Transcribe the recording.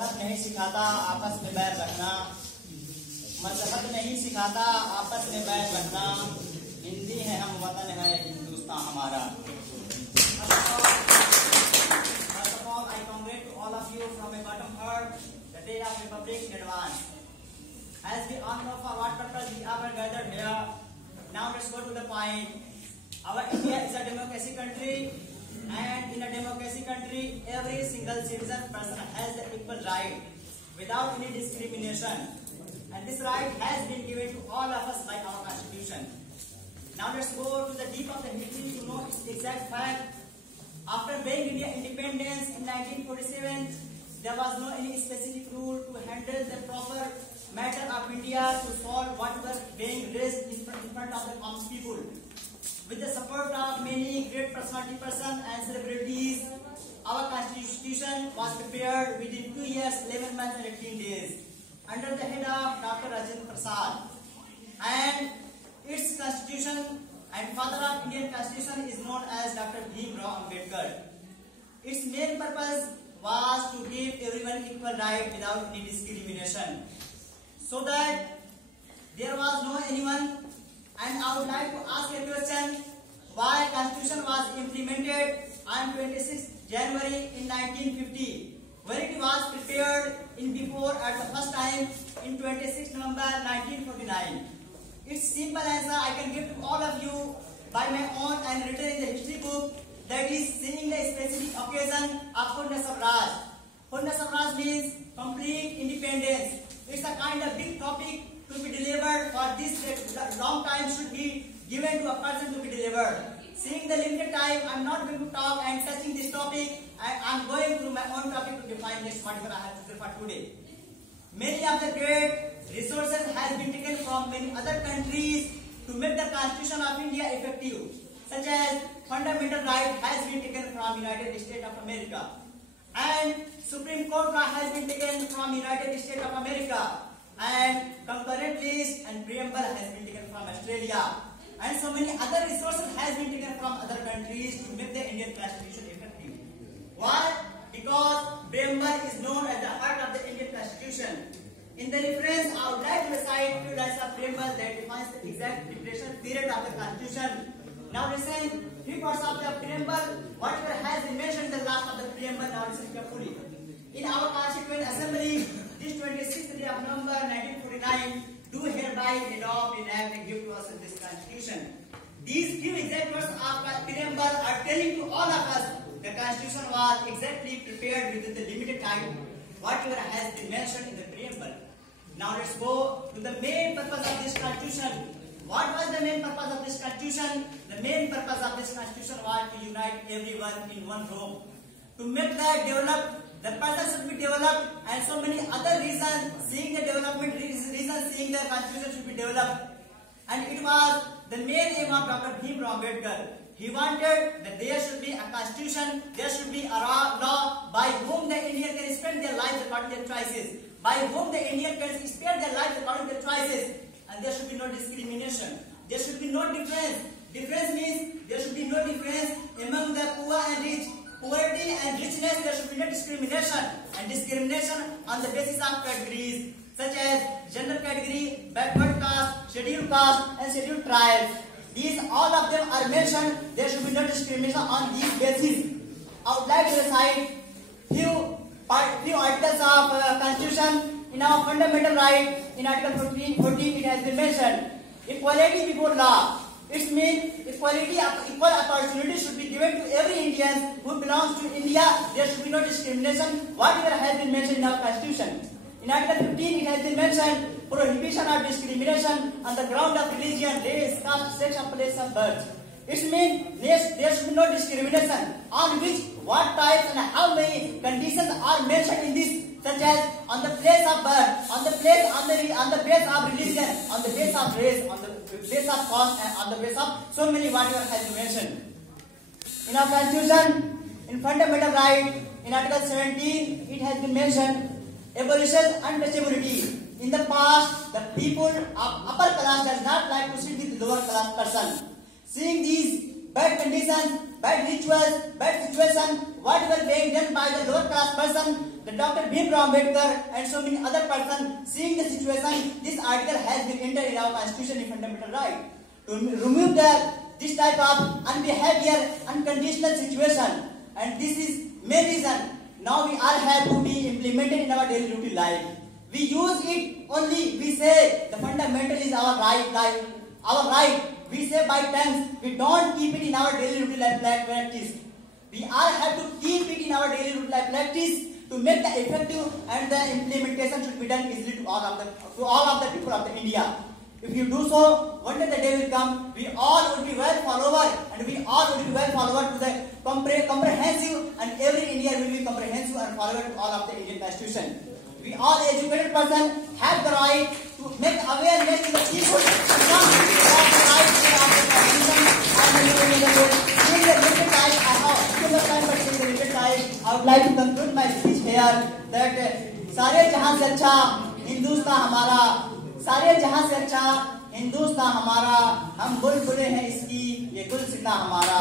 मजहब नहीं सिखाता आपस में बैर रखना, मजहब नहीं सिखाता आपस में बैर रखना, हिंदी है हम वतन है हिंदुस्तान हमारा। First of all, I congratulate to all of you from a bottom heart the day of Republic in advance. As we all know for what purpose we are gathered here, now let's go to the point. Our India is a democracy country, and in a democracy country, every single citizen person has the equal right without any discrimination. And this right has been given to all of us by our constitution. Now let's go to the deep of the history to know its exact fact. After being India independence in 1947, there was no any specific rule to handle the proper matter of India to solve what was being raised in front of the common people. With the support of many great persons and celebrities, our constitution was prepared within 2 years, 11 months and 18 days under the head of Dr. Rajendra Prasad. And its constitution and father of Indian constitution is known as Dr. Bhim Rao Ambedkar. Its main purpose was to give everyone equal right without any discrimination, so that there was no anyone. And I would like to ask a question: why Constitution was implemented on 26 January in 1950, when it was prepared in before at the first time in 26 November 1949? Its simple answer I can give to all of you by my own and written in the history book, that is seeing the specific occasion of Purna Swaraj. Purna Swaraj means complete independence. It's a kind of big topic to be delivered, for this long time should be given to a person to be delivered. Seeing the limited time, I am not going to talk and touching this topic. I am going through my own topic to define this whatever I have to say for today. Many of the great resources has been taken from many other countries to make the Constitution of India effective, such as fundamental right has been taken from United States of America, and Supreme Court law has been taken from United States of America, and concurrent list and preamble has been taken from Australia, and so many other resources has been taken from other countries to make the Indian Constitution effective. Why? Because preamble is known as the heart of the Indian Constitution. In the reference, I would like to recite few lines of preamble that defines the exact preparation period of the Constitution. Now listen, few parts of the preamble, whatever has been mentioned in the last of the preamble, now listen carefully. In our Constituent Assembly, this 26th day of November 1949, do hereby adopt, enact and give to us this Constitution. These few exact words of preamble are telling to all of us the Constitution was exactly prepared within the limited time, whatever has been mentioned in the preamble. Now let's go to the main purpose of this Constitution. What was the main purpose of this Constitution? The main purpose of this Constitution was to unite everyone in one room, to make that develop. The person should be developed, and so many other reasons, seeing the development reasons, seeing the Constitution should be developed. And it was the main aim of Dr. Bhim Rao Ambedkar. He wanted that there should be a constitution, there should be a law by whom the Indian can spend their lives according to their choices, by whom the Indian can spend their lives according to their choices, and there should be no discrimination. There should be no difference. Difference means there should be no difference among the poor and rich. Poverty and richness, there should be no discrimination, and discrimination on the basis of categories such as general category, backward caste, scheduled caste and scheduled tribes. These all of them are mentioned. There should be no discrimination on these bases. I would like to recite few articles of Constitution. In our fundamental right, in Article 14, it has been mentioned equality before law. It means equality, equal opportunity should be given to every Indian who belongs to India. There should be no discrimination, whatever has been mentioned in our Constitution. In Article 15, it has been mentioned prohibition of discrimination on the ground of religion, race, caste, sex, or place of birth. It means there should be no discrimination on which, what types, and how many conditions are mentioned in this, such as on the place of birth, on the base of religion, on the base of race, on the base of caste, and on the base of so many whatever has been mentioned. In our Constitution, in fundamental right, in Article 17, it has been mentioned abolition untouchability. In the past, the people of upper class does not like to sit with lower class person. Seeing these bad conditions, bad rituals, bad situation, whatever being done by the lower class person, the Dr. Bhimrao Ambedkar and so many other persons seeing the situation, this article has been entered in our constitution in fundamental right to remove this type of unbehavior, unconditional situation, and this is main reason now we all have to be implemented in our daily routine life. We use it only, we say the fundamental is our right, our right. We say by times, we don't keep it in our daily routine life practice. We all have to keep it in our daily routine life practice to make the effective, and the implementation should be done easily to all of the people of the India. If you do so, one day the day will come, we all will be well followed, and we all will be well followed to the comprehensive, and every Indian will be comprehensive and followed to all of the Indian Constitution. We all educated person have the right to make awareness to the people to come of the right of the Constitution and the limited time I have too much time, but in the limited time I would like to conclude my speech here that सारे जहां से अच्छा हिंदुस्तान हमारा, सारे जहां से अच्छा हिंदुस्तान हमारा, हम बुलबुलें हैं इसकी ये गुलसिता हमारा।